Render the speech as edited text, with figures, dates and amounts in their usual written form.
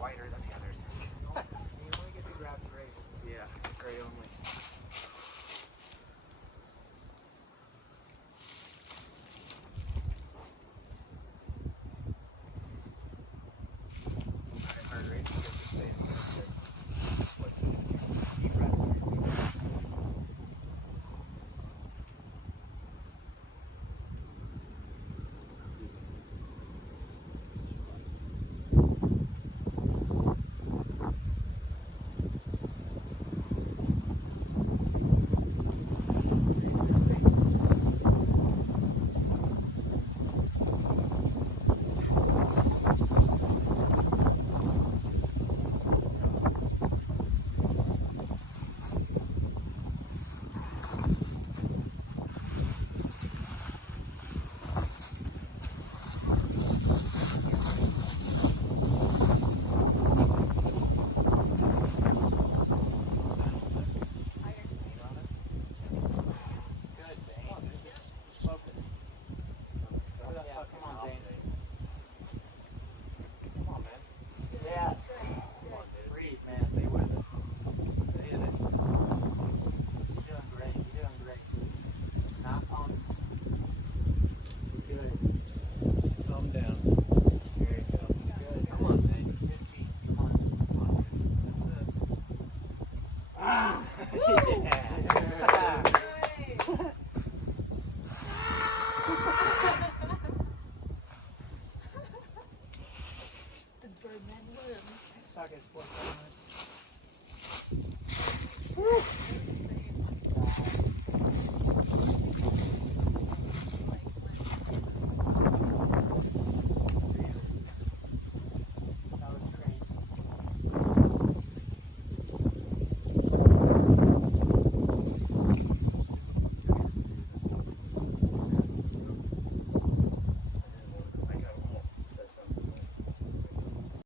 whiter than the others. You only get to grab gray. Yeah, gray only. Alright, heart rate. Get this thing. What's it? Deep breath. The Birdman wins. Suck at sports.